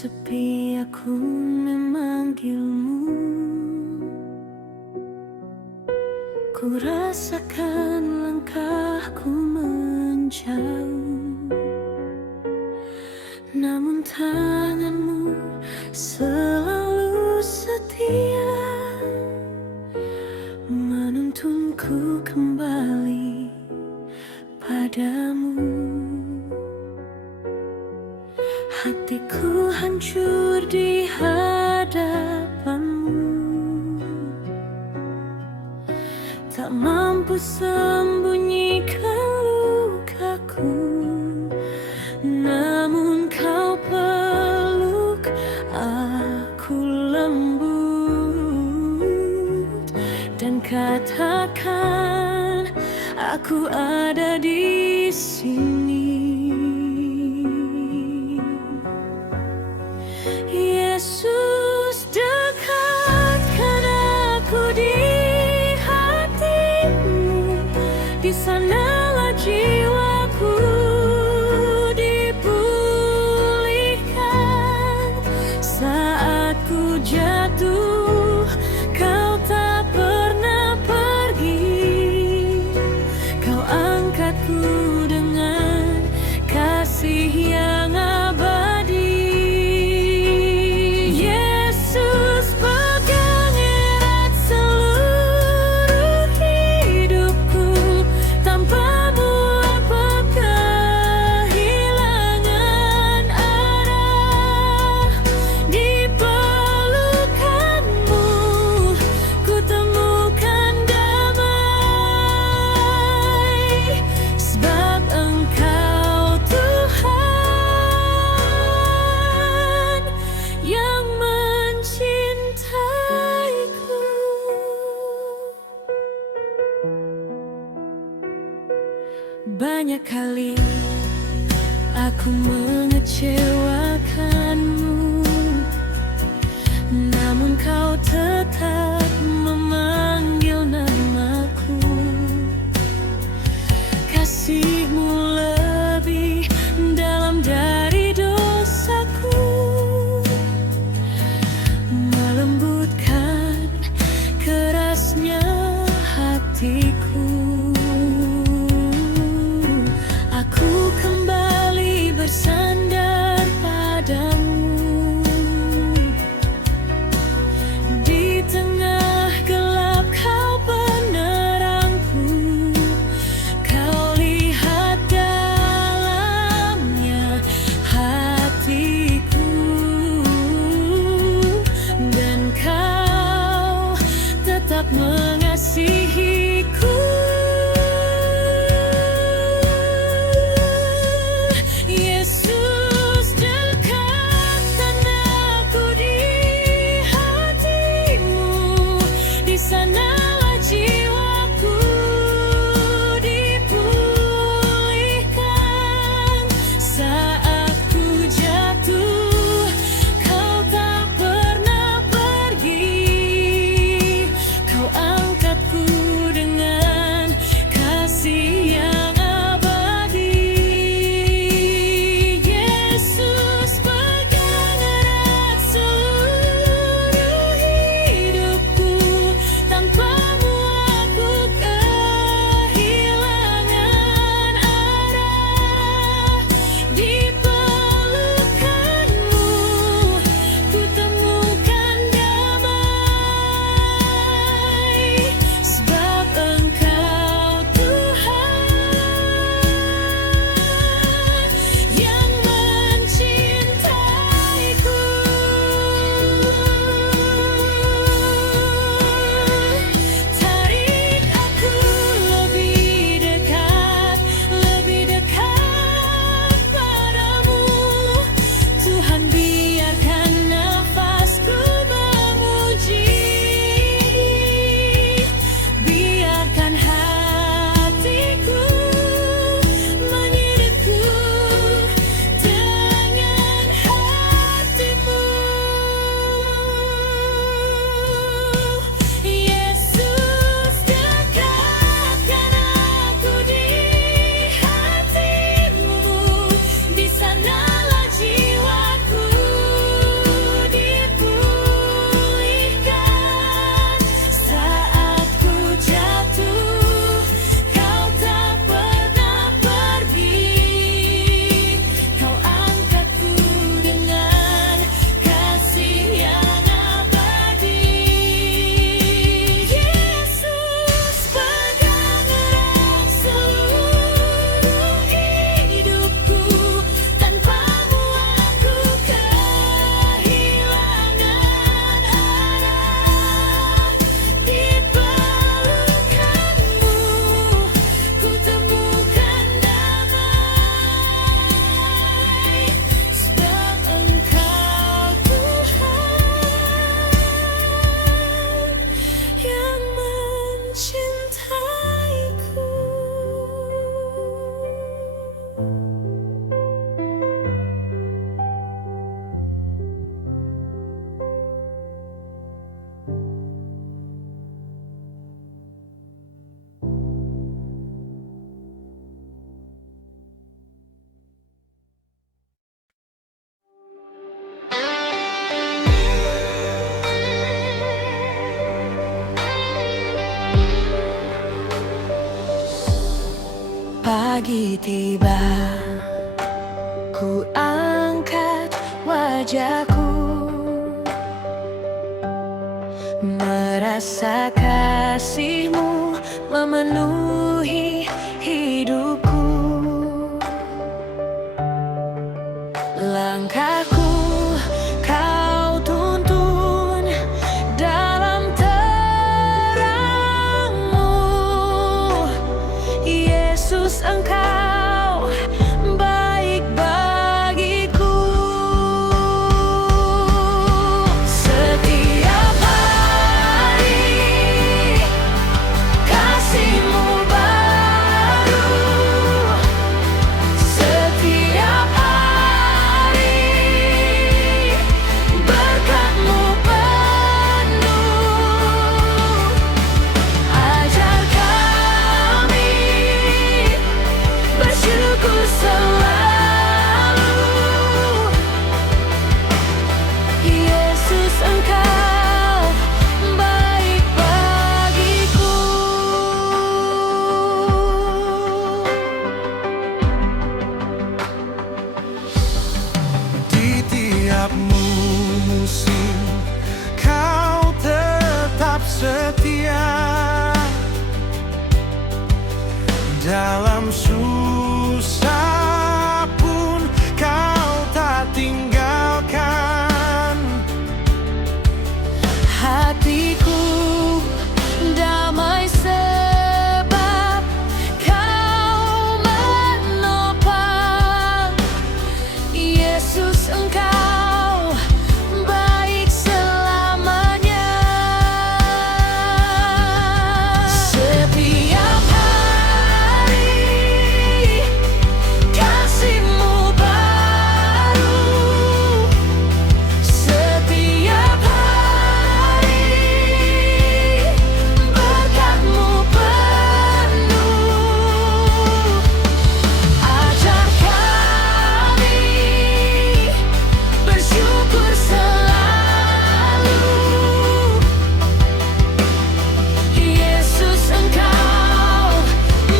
sepi aku memanggilmu. Ku rasakan langkahku menjauh, namun tanganmu selalu setia menuntunku kembali padamu. Hatiku hancur di hadapanmu, tak mampu sembunyikan lukaku, namun kau peluk aku lembut dan katakan aku ada di sini. Yesus, dekatkan aku di hatimu, di sanalah jiwaku dipulihkan. Saat ku jatuh, kau tak pernah pergi, kau angkatku dengan kasih yang abadi. Yesus, pegang erat seluruh hidupku, tanpamu apa kehilangan arah. Di pelukanmu ku temukan damai, sebab Engkau Tuhan yang mencintaiku. Banyak kali aku mengecewakanmu, namun kau tetap memanggil namaku. Kasih-Mu lebih dalam dari dosaku, melembutkan kerasnya hatiku. Aku kembali bersandar pagi tiba, ku angkat wajahku, merasa kasih-Mu memenuhi hidupku. Langkahku Kau tuntun dalam terang-Mu, Yesus, Engkau baik bagiku. Setiap hari kasih-Mu baru, setiap hari berkat-Mu penuh. Ajar kami bersyukur selalu, Yesus, Engkau baik bagiku. Di tiap musim Kau tetap setia, dalam susah pun Kau tak tinggalkan. Hatiku damai sebab Kau menopang, Yesus, Engkau baik selamanya. Setiap hari kasih-Mu baru, setiap hari berkat-Mu penuh. Ajar kami bersyukur selalu, Yesus, Engkau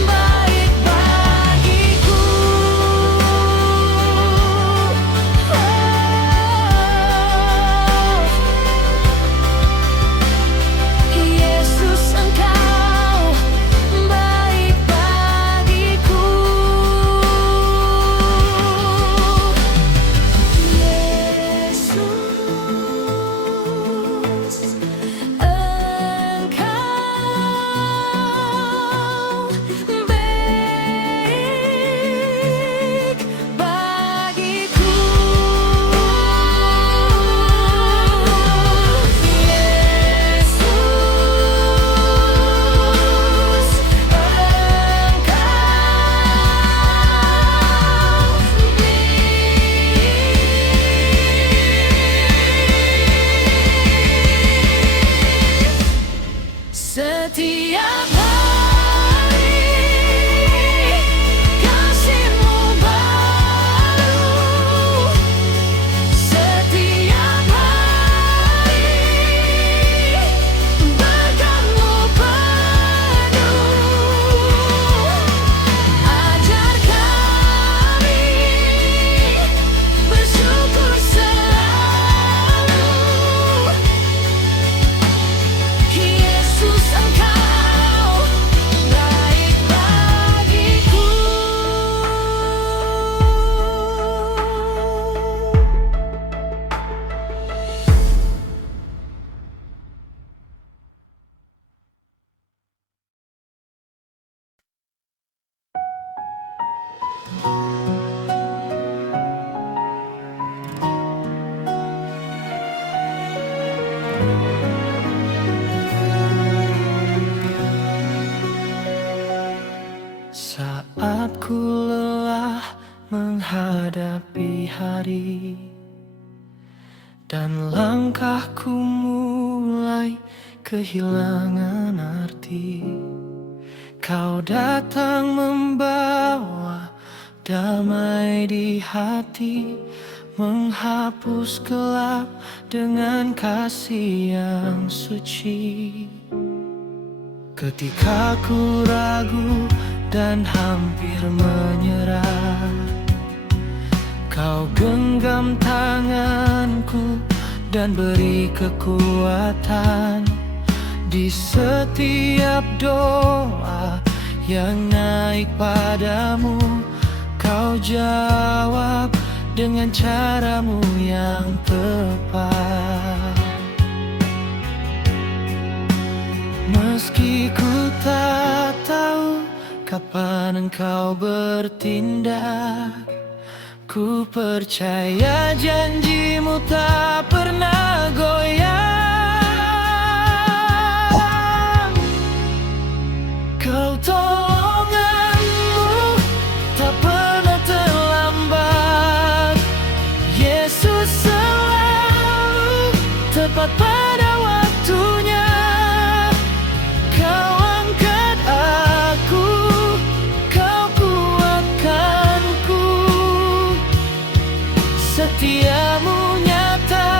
baik bagiku. Yesus, Engkau baik bagiku. Yesus, Engkau baik bagiku. Yesus, setiap hari kasih-Mu baru, setiap hari berkat-Mu penuh. Ajar kami bersyukur selalu, Yesus, Engkau baik bagiku. Saat ku lelah menghadapi hari dan langkahku mulai kehilangan arti, Kau datang membawa damai di hati, menghapus gelap dengan kasih yang suci. Ketika ku ragu dan hampir menyerah. Kau genggam tanganku dan beri kekuatan. Di setiap doa yang naik padamu, kau jawab dengan caramu yang tepat. Meski ku tak tahu kapan engkau bertindak, ku percaya janjimu tak pernah goyah. Kau tolonganmu tak pernah terlambat. Yesus selalu tepat pada waktunya. Kau angkat aku, kau kuatkanku. Setiamu nyata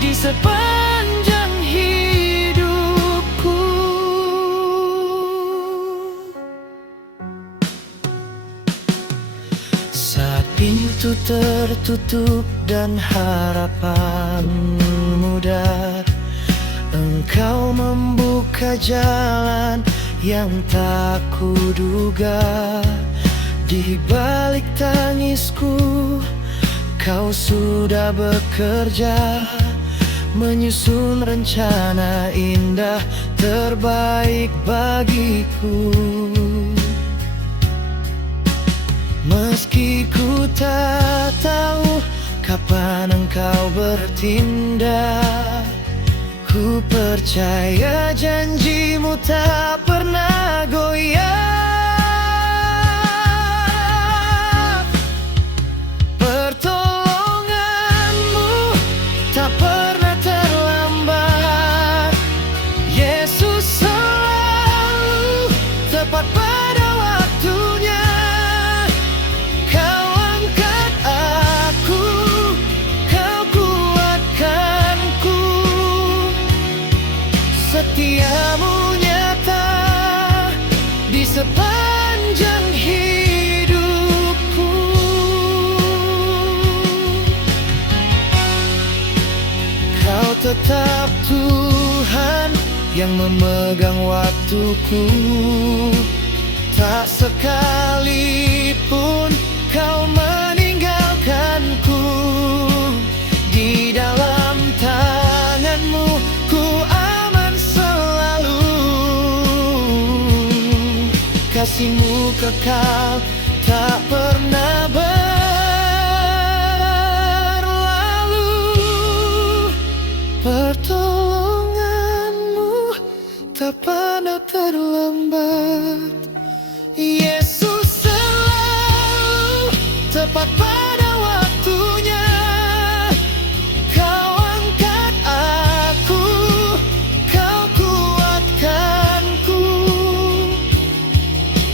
di sepanjang hidupku. Saat pintu tertutup dan harapan mudar, Engkau membuka jalan yang tak kuduga. Di balik tangisku, Kau sudah bekerja, menyusun rencana indah terbaik bagiku. Meski ku tak tahu kapan Engkau bertindak, ku percaya janjimu tak pernah goyah. Pertolonganmu tak pernah terlambat. Yesus selalu tepat pada waktunya. Kau angkat aku, kau kuatkanku. Setiamu nyata di sepanjang hidupku. Kau tetap Tuhan yang memegang waktuku. Tak sekalipun Kau meninggalkanku. Di dalam tanganmu ku aman selalu. Kasih-Mu kekal tak pernah berlalu. Pertolongan-Mu tak pernah terlambat. Yesus selalu tepat pada waktunya. Kau angkat aku, kau kuatkanku.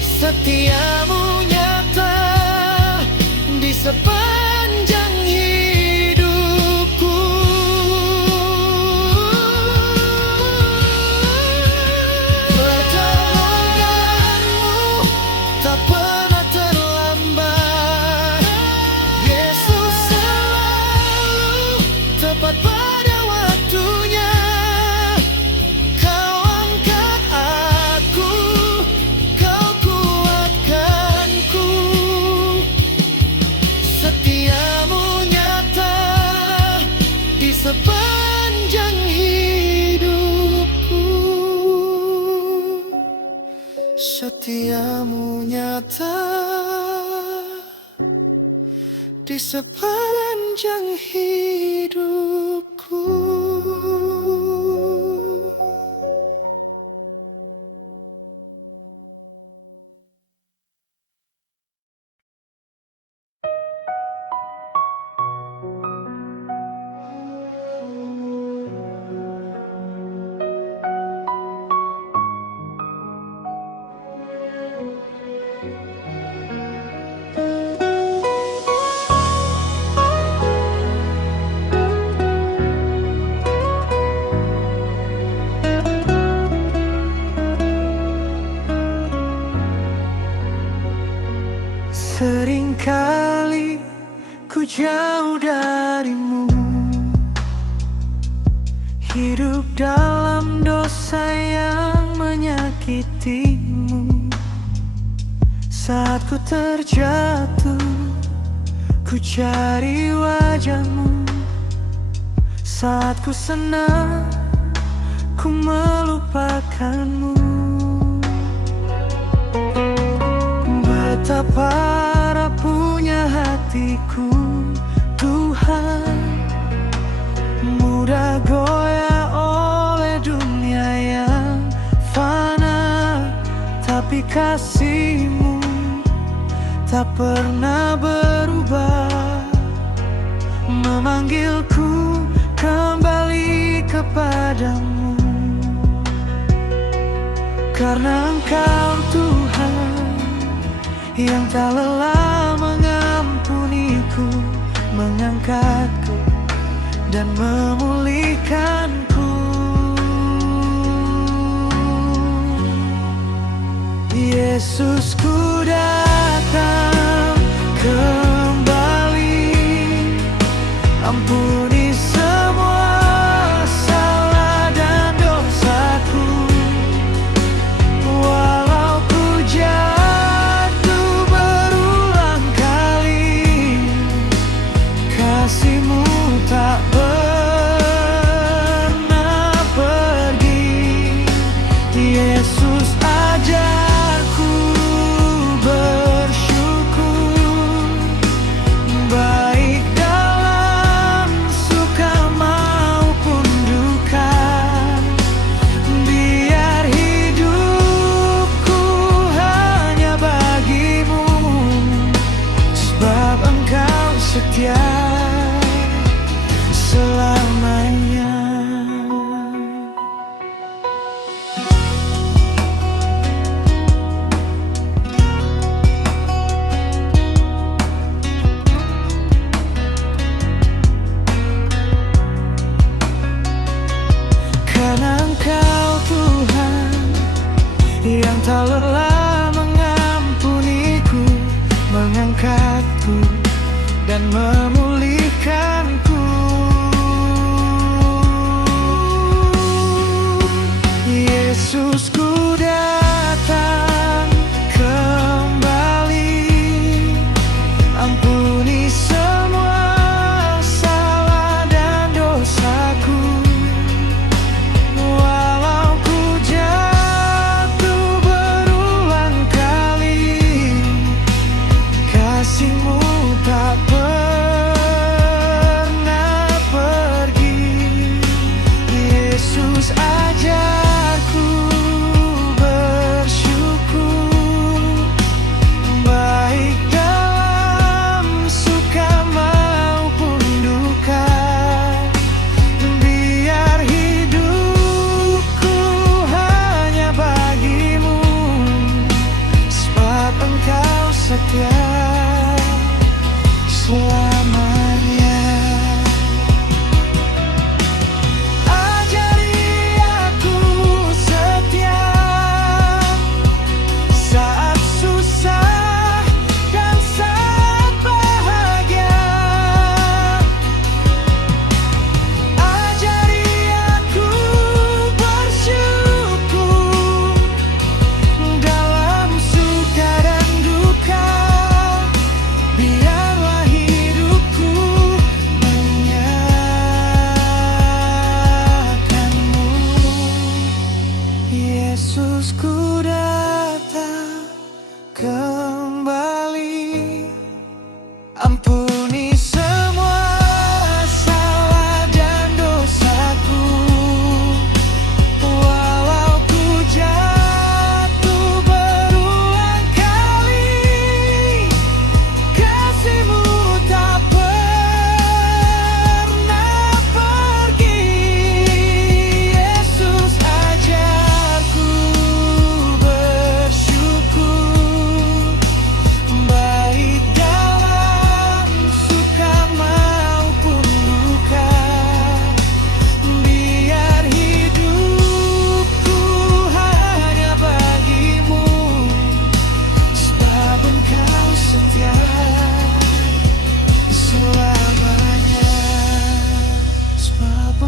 Setiamu nyata di sepanjang hidupku. Pertolongan-Mu tak pernah terlambat. Yesus selalu tepat pada waktunya. Kau angkat aku, kau kuatkanku. Setiamu nyata di sepanjang hidupku. Setiamu nyata di sepanjang hidupku. hidup dalam dosa yang menyakitimu. Saat ku terjatuh, ku cari wajahmu. Saat ku senang, ku melupakanmu. Betapa rapuhnya hatiku, Tuhan. Mudah goyah oleh dunia yang fana, tapi kasih-Mu tak pernah berubah, memanggilku kembali kepadamu. Karena Engkau Tuhan yang tak lelah mengampuniku, mengangkatku dan memulihkanku. Yesus, ku datang kembali, ampuni semua salah dan dosaku. Walau ku jatuh berulang kali, kasih-Mu tak pernah pergi. Yesus, ajarku bersyukur, baik dalam suka maupun duka. Biar hidupku hanya bagi-Mu, sebab Engkau setia selamanya. Karena Engkau Tuhan yang tak lelah mengampuniku, mengangkatku dan memulihkanku. Yesus, ku datang kembali, ampuni semua salah dan dosaku. Walau ku jatuh berulang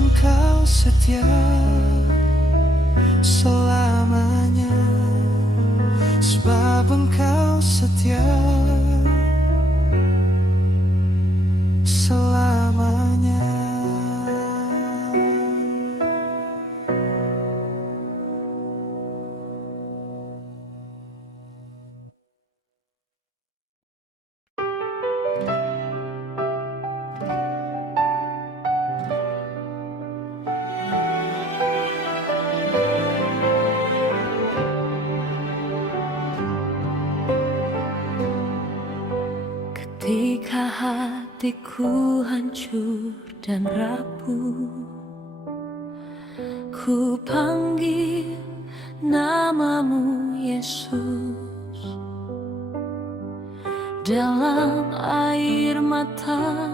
Engkau setia selamanya, sebab Engkau setia selamanya. Ketika hatiku hancur dan rapuh, ku panggil namamu Yesus. Dalam air mata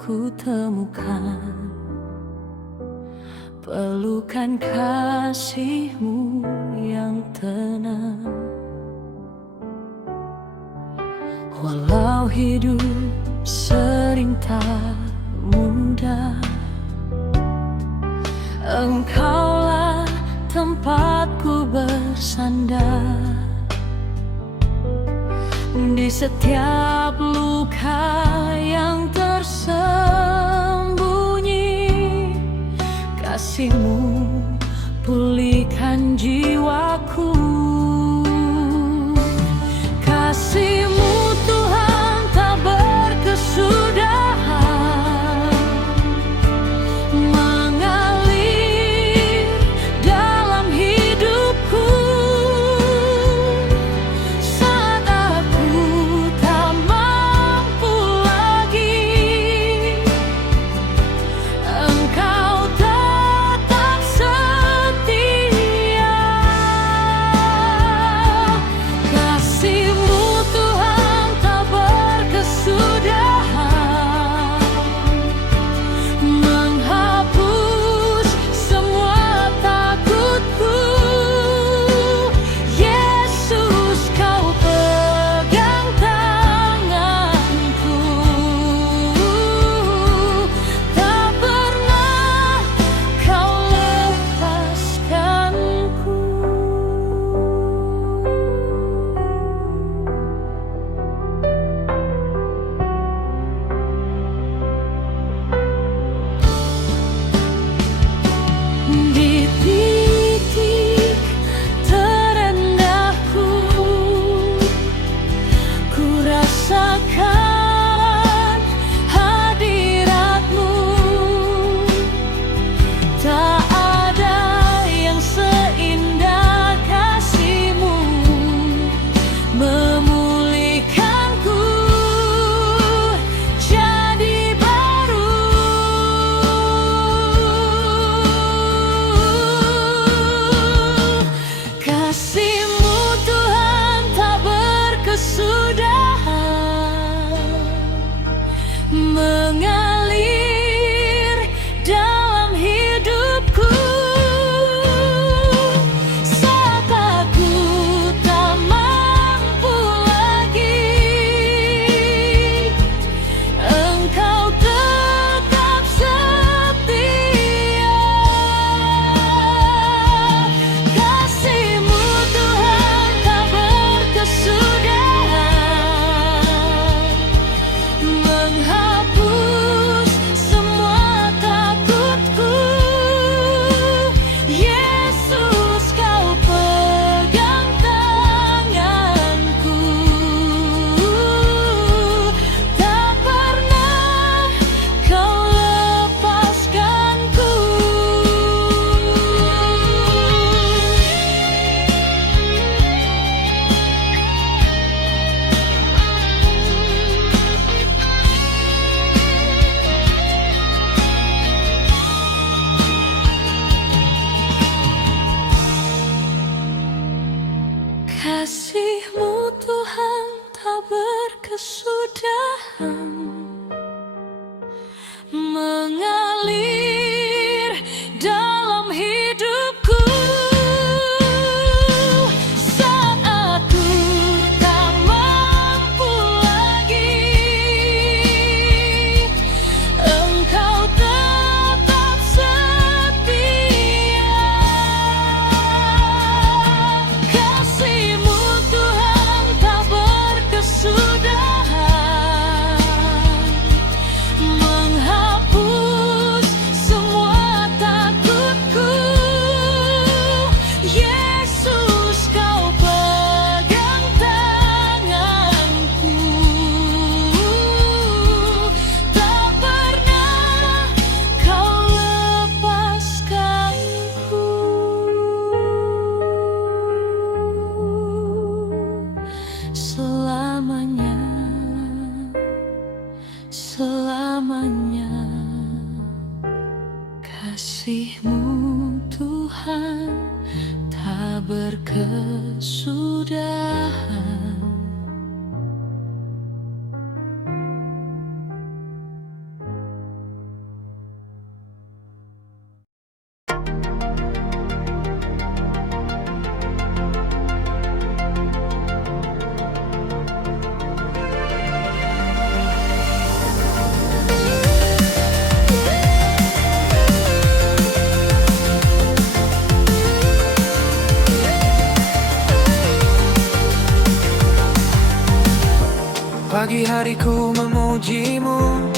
ku temukan pelukan kasih-Mu yang tenang. Walau hidup sering tak mudah, Engkaulah tempatku bersandar. Di setiap luka yang tersembunyi, kasih-Mu pulihkan jiwaku. Kasih-Mu Tuhan tak berkesudahan, mengalir dalam hidupku. Saat aku tak mampu lagi, Engkau tetap setia. Kasih-Mu Tuhan tak berkesudahan, menghapus semua takutku. Yesus, Kau pegang tanganku, tak pernah Kau lepaskanku. Di titik terendahku, ku rasakan hadirat-Mu. Tak ada yang seindah kasih-Mu memulihkanku jadi baru. Kasih-Mu Tuhan tak berkesudahan, mengalir dalam hidupku. Saat aku tak mampu lagi, Engkau tetap setia. Kasih-Mu Tuhan tak berkesudahan, menghapus semua takutku. Yesus, Kau pegang tanganku, tak pernah Kau lepaskanku. Kasih-Mu Tuhan tak berkesudahan, mengalir dalam hidupku. Saat aku tak mampu lagi, Engkau tetap setia. Kasih-Mu Tuhan tak berkesudahan. Pagi hariku memuji-Mu,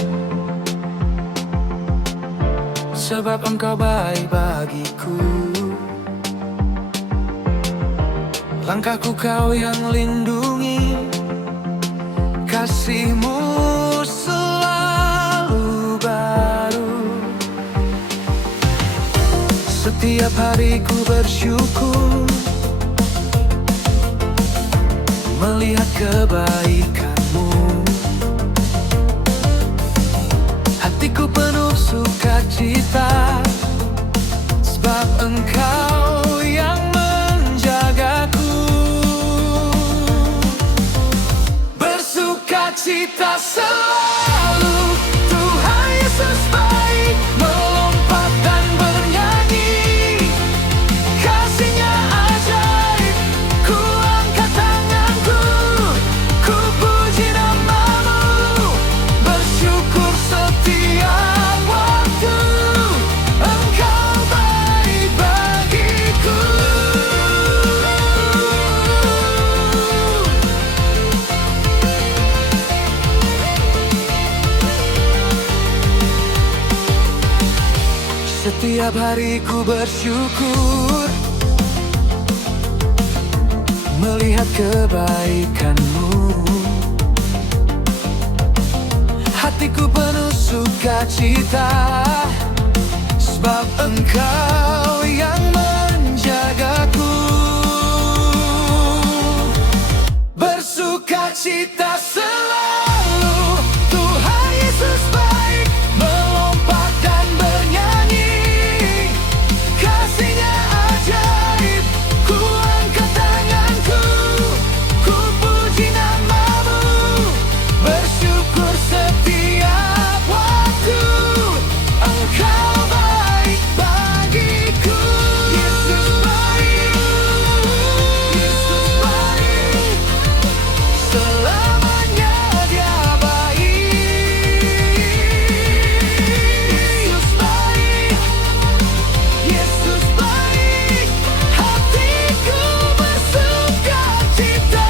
sebab Engkau baik bagiku. Langkahku Kau yang lindungi, kasih-Mu selalu baru. Setiap hariku bersyukur melihat kebaikan-Mu. Hatiku penuh sukacita, sebab Engkau yang menjagaku. Bersukacita selalu, Tuhan Yesus baik, melompat dan bernyanyi. Kasih-Nya ajaib, ku angkat tanganku, ku puji nama-Mu, bersyukur setiap waktu. Engkau baik bagiku. Setiap hariku bersyukur melihat kebaikan-Mu. Hatiku penuh sukacita, sebab Engkau yang menjagaku. Bersukacita selalu, Tuhan Yesus baik, melompat dan bernyanyi. Kasih-Nya ajaib, ku angkat tanganku, ku puji nama-Mu, bersyukur setiap waktu. Engkau baik bagiku. Yesus baik, Yesus baik, selamanya Dia baik. Yesus baik, Yesus baik, hatiku bersukacita.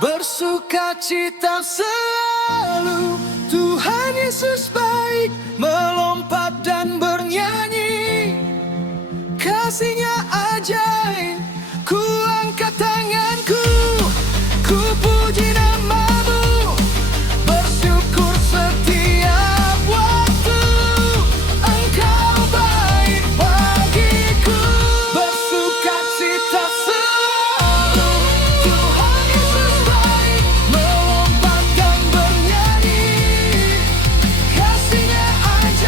Bersukacita selalu, Tuhan Yesus baik, melompat dan bernyanyi. Kasih-Nya ajaib, ku angkat tanganku, ku puji nama-Mu, bersyukur setiap waktu. Engkau baik bagiku. Bersukacita selalu, Tuhan Yesus baik, melompat dan bernyanyi. Kasih-Nya ajaib,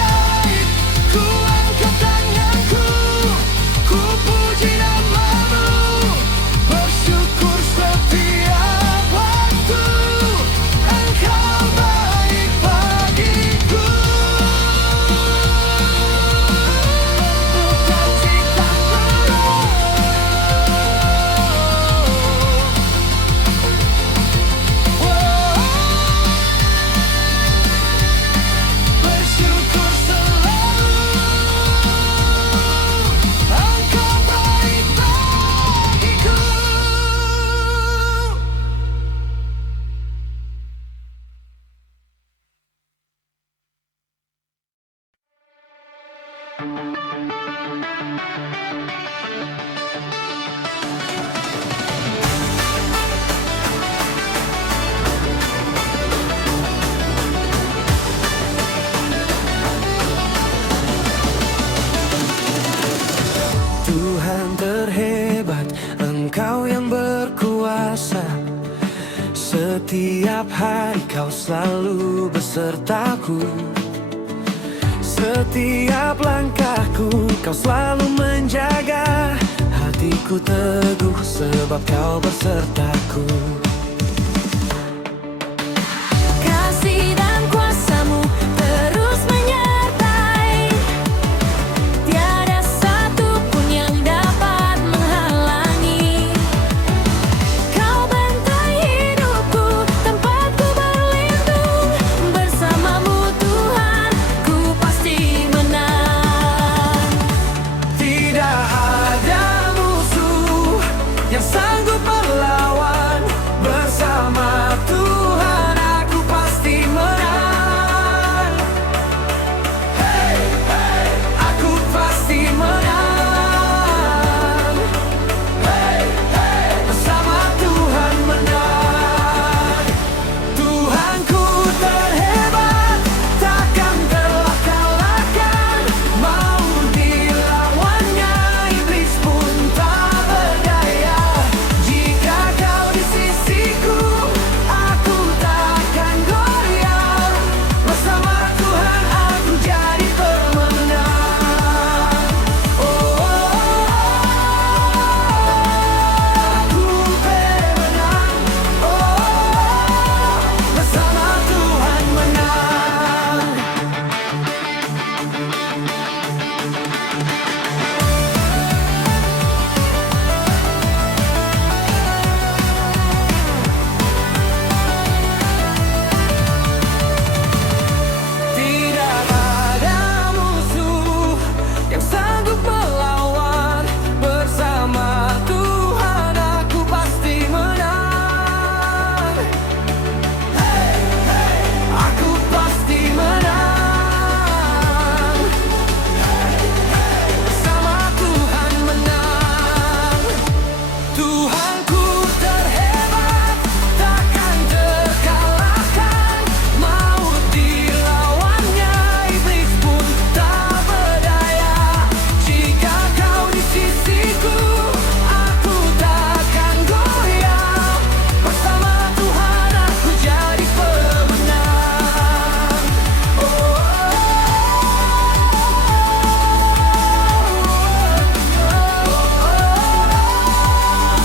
Setiap hari kau selalu besertaku, setiap langkahku kau selalu menjaga. Hatiku teguh sebab kau besertaku. Kasih dan kuasa-Mu terus menyertai. Tiada satu pun yang dapat menghalangi. Kau bantai hidupku, tempatku berlindung. Bersama-Mu Tuhan, ku pasti menang. Tidak ada musuh yang sanggup melawan. Bersama Tuhan aku pasti menang. Hey, hey, aku pasti menang. Hey, hey, bersama Tuhan menang. Tuhanku terhebat, takkan telah kalahkan. Mau dilawannya, iblis pun tak berdaya. Jika kau di sisiku, aku takkan goyah. Bersama Tuhan aku jadi pemenang. Oh, aku pemenang. Oh, bersama Tuhan menang. Tidak ada musuh yang sanggup melawan. Bersama Tuhan aku pasti menang. Hey, hey, aku pasti menang. Bersama Tuhan menang. Tuhanku terhebat, takkan terkalahkan. Maut dilawannya, iblis pun tak berdaya. Jika kau di sisiku, aku takkan goyah. Bersama Tuhan aku jadi pemenang. Oh,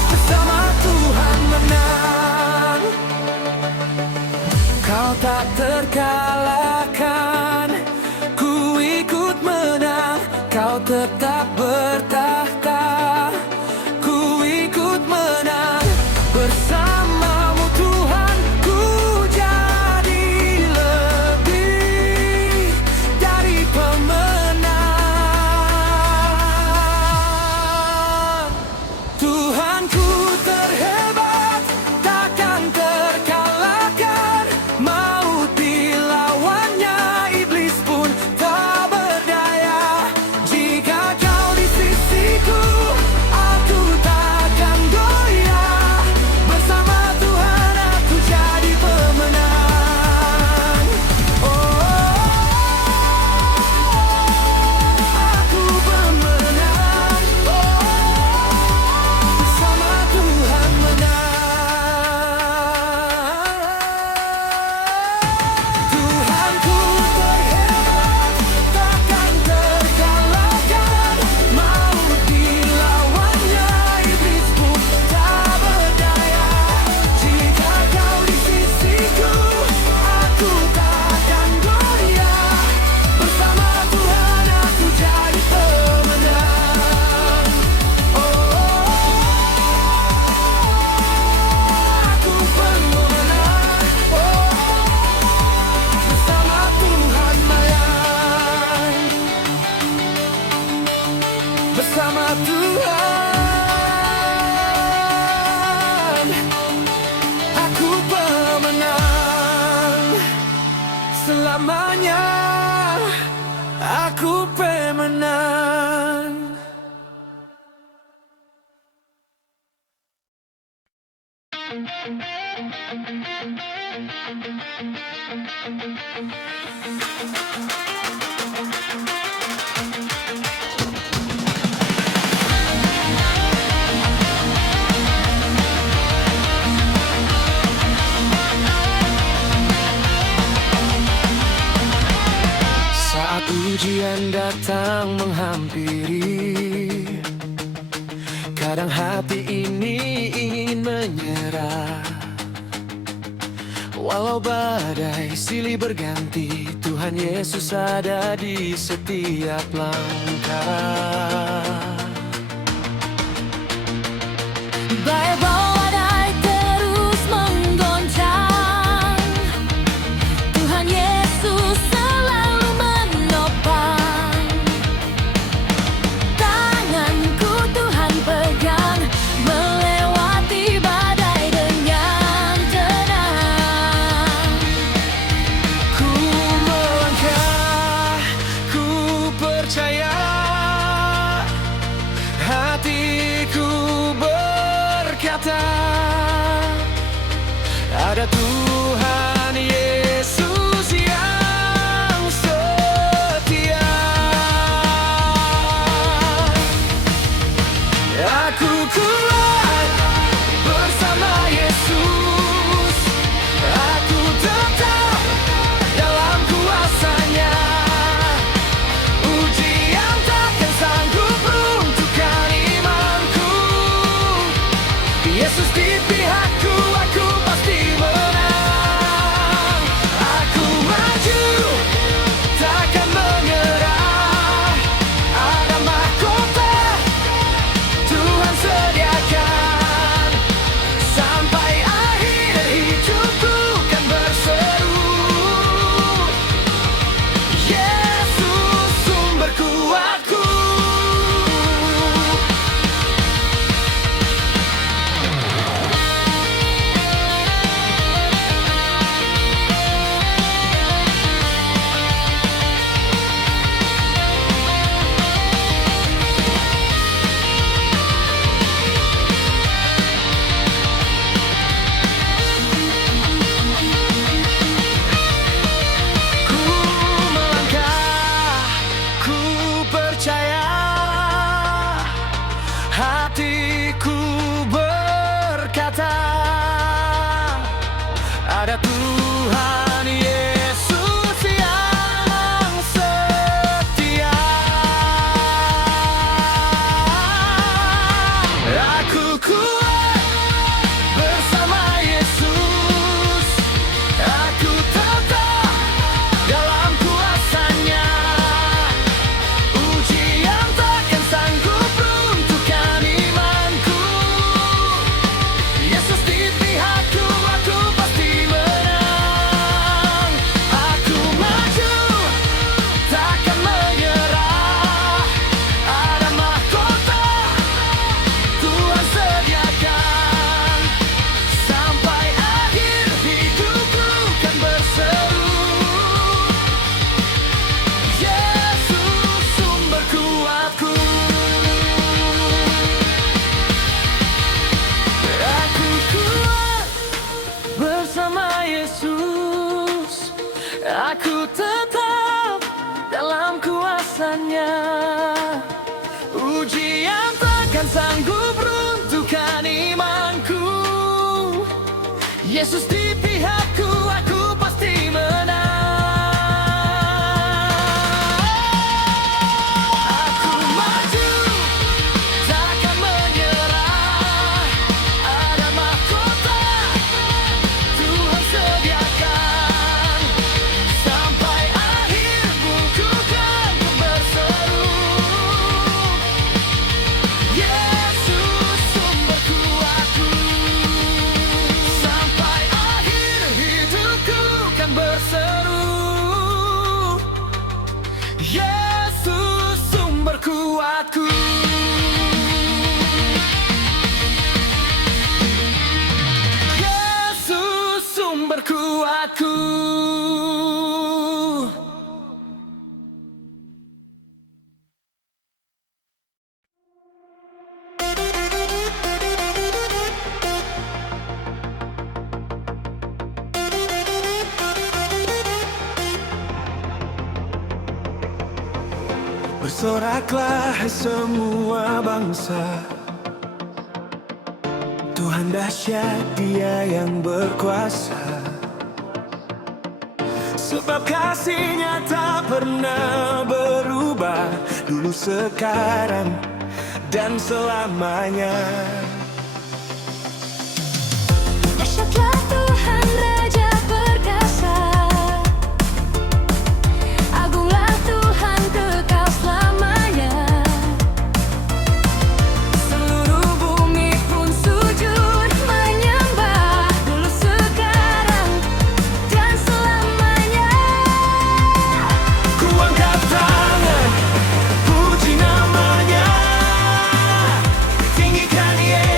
bersama Tuhan menang. Kau tak terkalahkan, ku ikut menang. Kau tetap bertahta, ku ikut menang. Bersama-Mu Tuhan, ku jadi lebih dari pemenang. Tuhanku terhebat, takkan terkalahkan. Maut dilawannya, iblis pun tak berdaya. Jika kau di sisiku, aku takkan goyah. Bersama Tuhan aku jadi pemenang. Oh, aku pemenang. Bersama Tuhan menang. Tuhanku terhebat, takkan terkalahkan. Maut dilawannya, iblis pun tak berdaya. Jika kau di sisiku, aku takkan goyah. Bersama Tuhan aku jadi pemenang. Aku pemenang. Bersama Tuhan menang. Bersama Tuhan aku pemenang. Selamanya aku pemenang. Ujian datang menghampiri, kadang hati ini ingin menyerah. Walau badai silih berganti, Tuhan Yesus ada di setiap langkah. Badai badai terus menggoncang, Tuhan Yesus selalu menopang. Tanganku Tuhan pegang, melewati badai dengan tenang. Ku melangkah, ku percaya, hatiku berkata, ada Tuhan Yesus yang setia. Aku kuat bersama Yesus, aku tetap dalam kuasa-Nya. Ujian takkan sanggup runtuhkan imanku. Yesus di pihakku, aku pasti menang. Aku maju, takkan menyerah. Ada mahkota Tuhan sediakan, sampai akhir hidupku kan berseru, Yesus sumber kuatku. Ku melangkah, ku percaya, hatiku berkata, ada Tuhan Yesus yang setia. Aku kuat bersama Yesus, aku tetap dalam kuasa-Nya. Ujian takkan sanggup runtuhkan imanku. Yesus di pihakku, aku pasti menang. Aku maju, takkan menyerah. Ada mahkota Tuhan sediakan, sampai akhir hidupku kan berseru, Yesus sumber kuatku. Aku kuat bersama Yesus, aku tetap dalam kuasa-Nya. Ujian takkan sanggup runtuhkan imanku. Yesus di pihakku, aku pasti menang. Aku maju, takkan menyerah. Ada mahkota Tuhan sediakan, sampai akhir buku kan berseru, Yesus sumber kuatku. Sampai akhir hidupku kan berseru, Yesus sumber kuatku. Yesus sumber kuatku. Bersoraklah hai semua bangsa, Tuhan dahsyat, Dia yang berkuasa. Sebab kasih-Nya tak pernah dulu, sekarang, dan selamanya. Dahsyatlah Tuhan Raja perkasa, agunglah Tuhan kekal selamanya. Seluruh bumi pun sujud menyembah, dulu, sekarang, dan selamanya. Ku angkat tangan, puji namanya, tinggikan Yesus.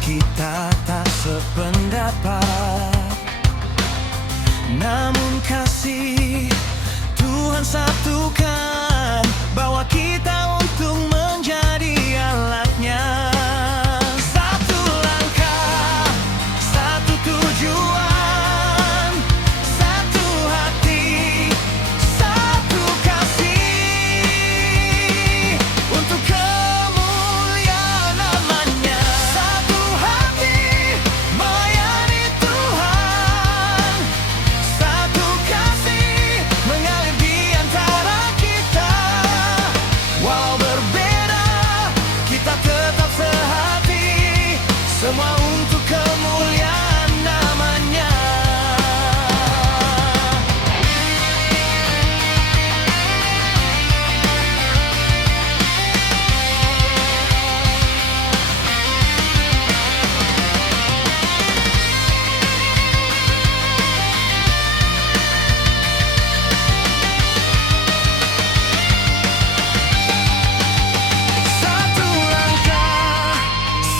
kita tak sependapat, namun kasih Tuhan satukan, bawa kita untuk menjadi alatnya. Satu langkah, satu tujuan, satu hati, satu kasih, untuk kemuliaan namanya. Satu hati melayani Tuhan, satu kasih mengalir di antara kita. Walau berbeda, kita tetap sehati, semua untuk kemuliaan namanya. Satu langkah,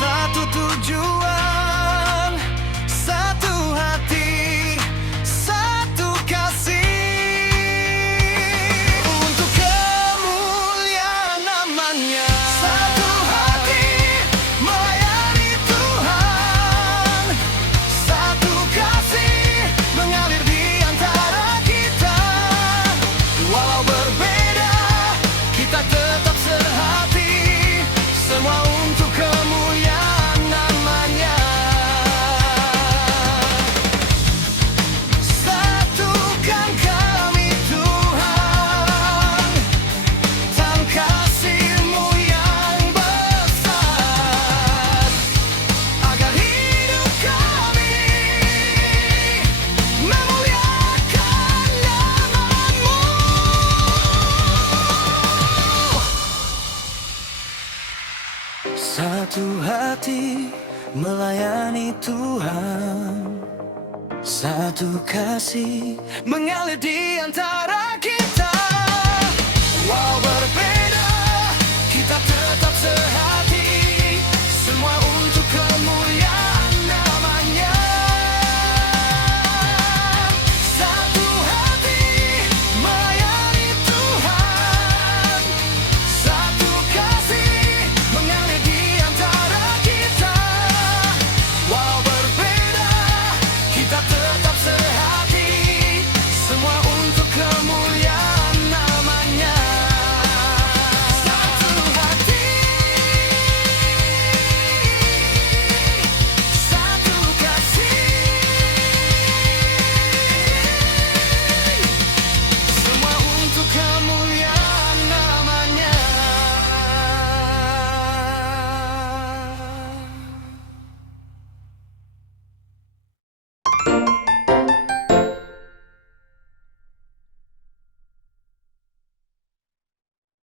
satu tujuan, satu hati, satu kasih, untuk kemuliaan namanya. Satu hati melayani Tuhan, satu kasih mengalir di antara kita. Walau berbeda, kita tetap sehati, semua untuk kemuliaan namanya. Satukan kami Tuhan, dalam kasih-Mu yang besar, agar hidup kami memuliakan nama-Mu. Satu hati melayani Tuhan, satu kasih mengalir di antara kita. Walau berbeda, kita tetap sehati,